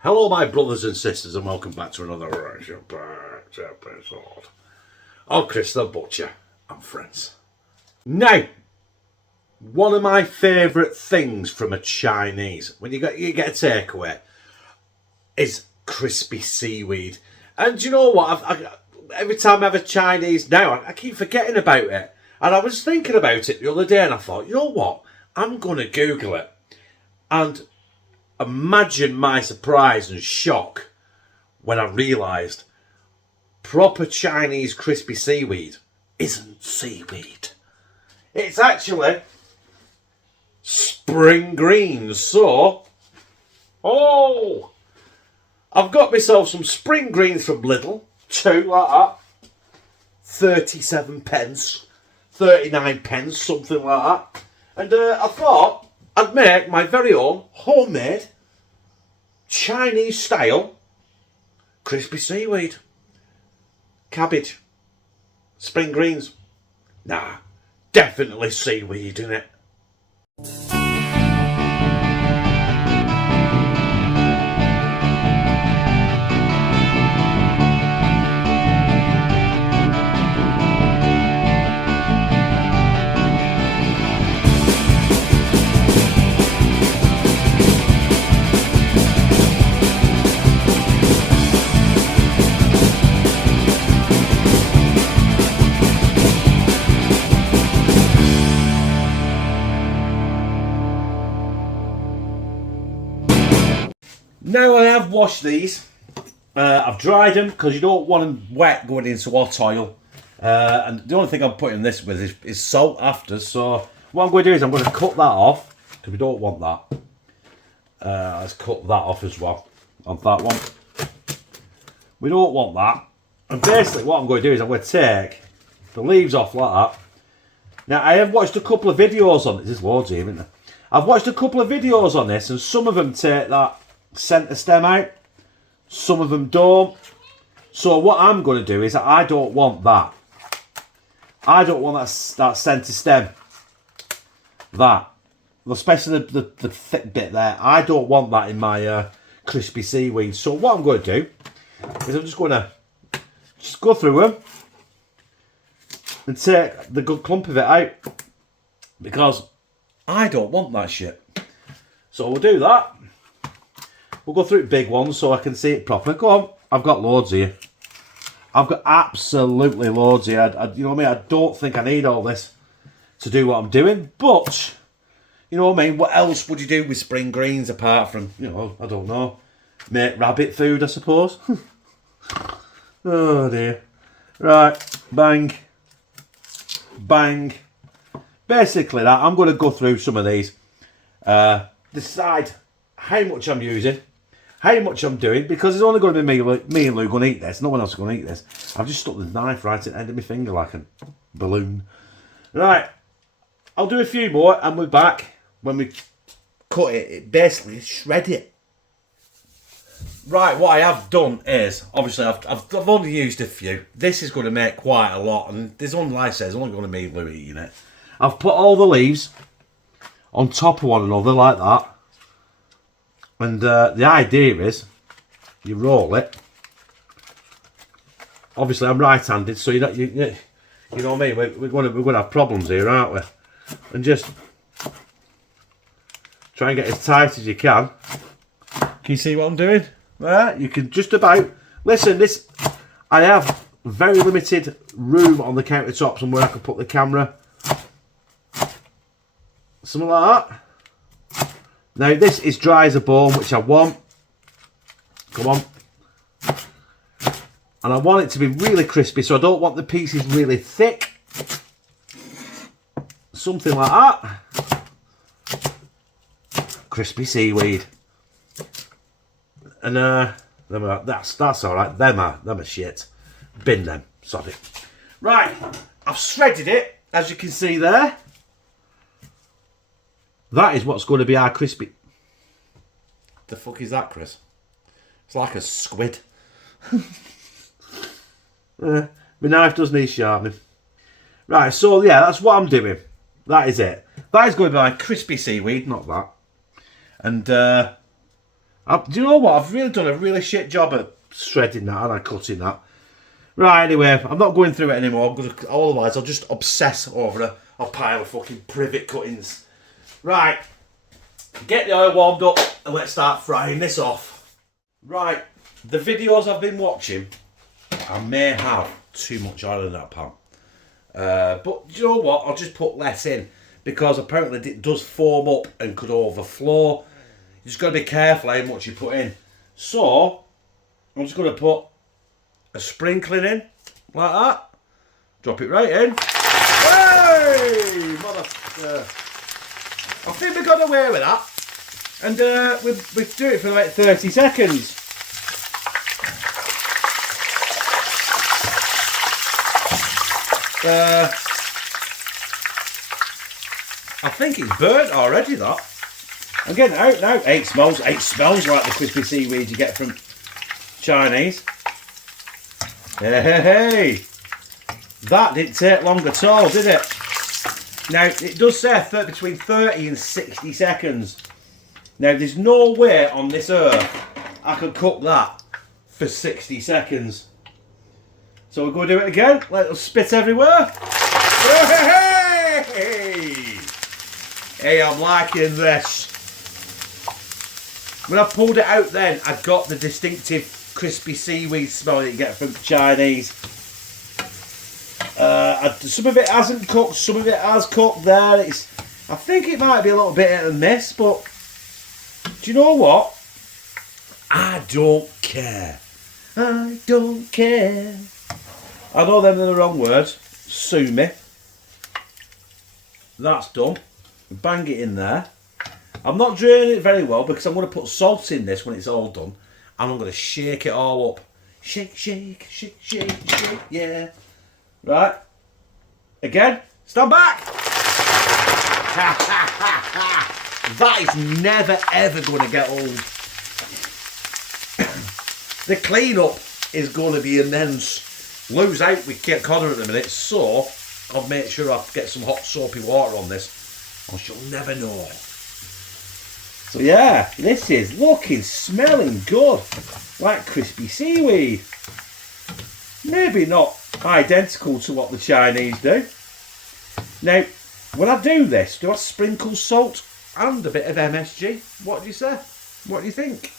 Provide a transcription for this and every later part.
Hello, my brothers and sisters, and welcome back to another episode of Chris the Butcher and Friends. Now, one of my favourite things from a Chinese, when you get a takeaway, is crispy seaweed. And do you know what? Every time I have a Chinese now, I keep forgetting about it. And I was thinking about it the other day, and I thought, you know what? I'm going to Google it. And imagine my surprise and shock when I realised proper Chinese crispy seaweed isn't seaweed. It's actually spring greens. So, I've got myself some spring greens from Lidl, 2 like that, 37 pence, 39 pence, something like that. And I thought I'd make my very own homemade Chinese style crispy seaweed. Cabbage. Spring greens. Nah, definitely seaweed in it. Now I have washed these. I've dried them because you don't want them wet going into hot oil. And the only thing I'm putting this with is salt after. So what I'm going to do is I'm going to cut that off because we don't want that. Let's cut that off as well on that one. We don't want that. And basically what I'm going to do is I'm going to take the leaves off like that. Now I have watched a couple of videos on this. There's loads here, isn't there? I've watched a couple of videos on this and some of them take that centre stem out, some of them don't. So what I'm going to do is I don't want that. I don't want that centre stem. That, especially the thick bit there. I don't want that in my crispy seaweed. So what I'm going to do is I'm just going to go through them and take the good clump of it out because I don't want that shit. So we'll do that. We'll go through big ones so I can see it properly. Go on. I've got loads here. I've got absolutely loads here. You know what I mean? I don't think I need all this to do what I'm doing. But, you know what I mean? What else would you do with spring greens apart from, you know, I don't know, make rabbit food, I suppose? Oh, dear. Right. Bang. Bang. Basically, that I'm going to go through some of these. Decide how much I'm using. How much I'm doing, because it's only going to be me and Lou going to eat this. No one else is going to eat this. I've just stuck the knife right at the end of my finger like a balloon. Right, I'll do a few more and we're back. When we cut it, basically shred it. Right, what I have done is, obviously I've only used a few. This is going to make quite a lot, and there's only, like I said, there's only going to be Lou eating it. I've put all the leaves on top of one another like that. And the idea is, you roll it. Obviously, I'm right-handed, so you know what I mean. We're going to have problems here, aren't we? And just try and get as tight as you can. Can you see what I'm doing? Right, you can just about listen. This I have very limited room on the countertops and where I can put the camera. Something like that. Now this is dry as a bone, which I want. Come on. And I want it to be really crispy, so I don't want the pieces really thick. Something like that. Crispy seaweed. And that's alright. Them are shit. Bin them. Sorry. Right. I've shredded it, as you can see there. That is what's going to be our crispy. The fuck is that, Chris? It's like a squid. My knife does need sharpening. Right, so yeah, that's what I'm doing. That is it. That is going to be my crispy seaweed, not that. And Do you know what? I've really done a really shit job at shredding that and cutting that. Right, anyway, I'm not going through it anymore. Otherwise, I'll just obsess over a pile of fucking privet cuttings. Right, get the oil warmed up and let's start frying this off. Right, the videos I've been watching, I may have too much oil in that pan. But do you know what? I'll just put less in because apparently it does foam up and could overflow. You just got to be careful how much you put in. So, I'm just going to put a sprinkling in, like that. Drop it right in. Hey! Motherfucker. I think we got away with that. And we do it for like 30 seconds. I think it's burnt already, that. I'm getting out now. It smells like the crispy seaweed you get from Chinese. Hey, that didn't take long at all, did it? Now, it does say between 30 and 60 seconds. Now, there's no way on this earth I could cook that for 60 seconds. So we're going to do it again. Let it spit everywhere. Hey, I'm liking this. When I pulled it out then, I got the distinctive crispy seaweed smell that you get from Chinese. Some of it hasn't cooked, some of it has cooked there. I think it might be a little bit hit and miss, but do you know what? I don't care. I don't care. I know them are the wrong words. Sue me. That's done. Bang it in there. I'm not draining it very well because I'm going to put salt in this when it's all done. And I'm going to shake it all up. Shake, shake, shake, shake, shake, yeah. Right. Again. Stand back. That is never ever going to get old. The clean-up is going to be immense. Lou's out with Cape Codder at the minute, so I'll make sure I get some hot soapy water on this, or she'll never know. So yeah, this is looking, smelling good, like crispy seaweed. Maybe not identical to what the Chinese do. Now, when I do this, do I sprinkle salt and a bit of MSG? What do you say? What do you think?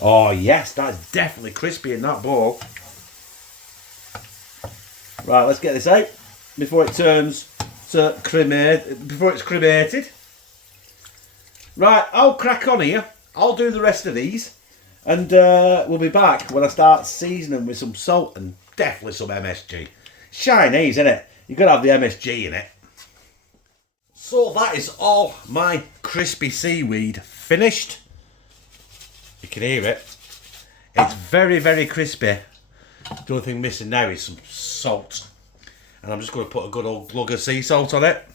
Oh yes, that's definitely crispy in that bowl. Right, let's get this out before it turns to before it's cremated. Right, I'll crack on here. I'll do the rest of these, and we'll be back when I start seasoning with some salt and definitely some MSG. Chinese, isn't it? You've got to have the MSG in it. So that is all my crispy seaweed finished. You can hear it. It's very, very crispy. The only thing missing now is some salt. And I'm just going to put a good old glug of sea salt on it.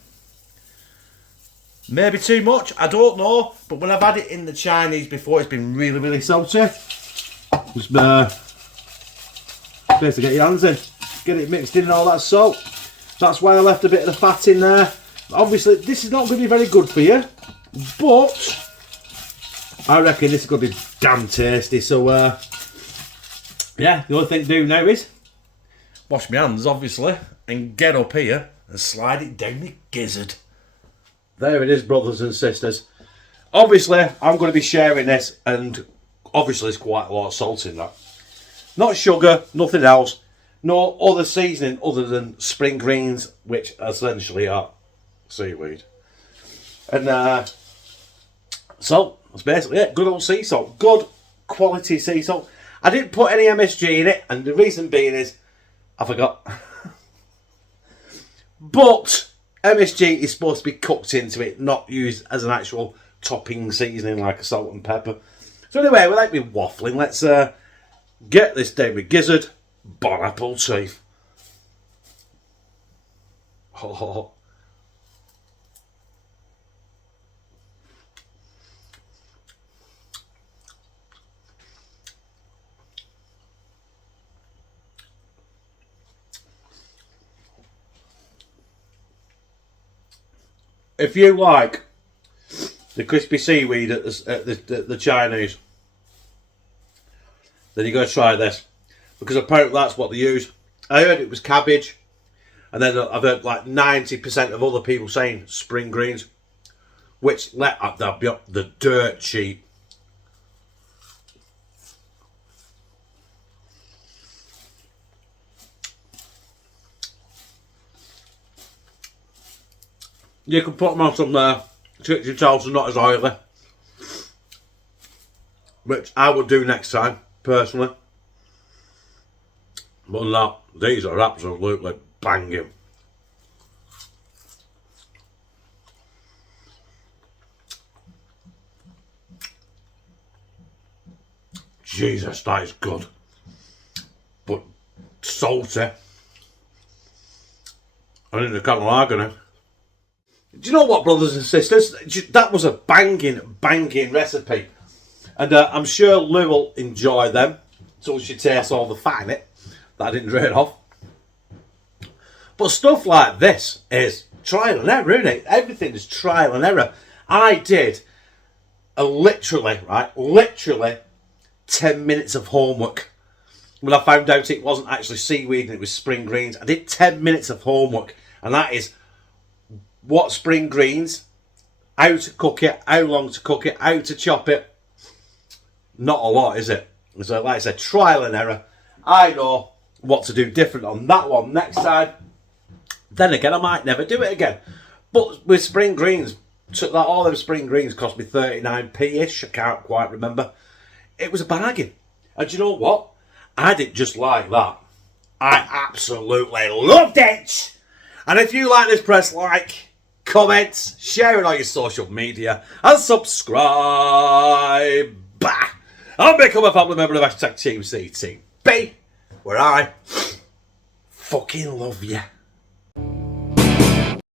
Maybe too much, I don't know. But when I've had it in the Chinese before, it's been really, really salty. Just best to get your hands in. Get it mixed in and all that salt. That's why I left a bit of the fat in there. Obviously, this is not going to be very good for you. But I reckon this is going to be damn tasty. So, yeah, the only thing to do now is wash my hands, obviously, and get up here and slide it down the gizzard. There it is, brothers and sisters. Obviously, I'm going to be sharing this, and obviously there's quite a lot of salt in that. Not sugar, nothing else. No other seasoning other than spring greens, which essentially are seaweed. And salt, that's basically it. Good old sea salt. Good quality sea salt. I didn't put any MSG in it, and the reason being is I forgot. But MSG is supposed to be cooked into it, not used as an actual topping seasoning like a salt and pepper. So anyway, without me waffling, let's get this down with gizzard. Bon appetit. Oh. If you like the crispy seaweed at the Chinese, then you got to try this, because apparently that's what they use. I heard it was cabbage, and then I've heard like 90% of other people saying spring greens, which let that be the dirt cheap. You can put them on some chicken toast and not as oily, which I would do next time, personally. But not, these are absolutely banging. Jesus, that is good. But salty. I need a Canon now. Do you know what, brothers and sisters? That was a banging recipe. And I'm sure Lou will enjoy them. So she tastes all the fat in it that I didn't drain off. But stuff like this is trial and error, isn't it? Everything is trial and error. I did literally 10 minutes of homework. When I found out it wasn't actually seaweed and it was spring greens, I did 10 minutes of homework. And that is what spring greens, how to cook it, how long to cook it, how to chop it. Not a lot, is it? So like I said, trial and error. I know what to do different on that one next time. Then again, I might never do it again. But with spring greens, took that, all them spring greens cost me 39p-ish. I can't quite remember. It was a bargain. And do you know what? I didn't just like that. I absolutely loved it. And if you like this, press like, comment, share it on your social media, and subscribe. Bah! And become a family member of #TeamCTB, where I fucking love you.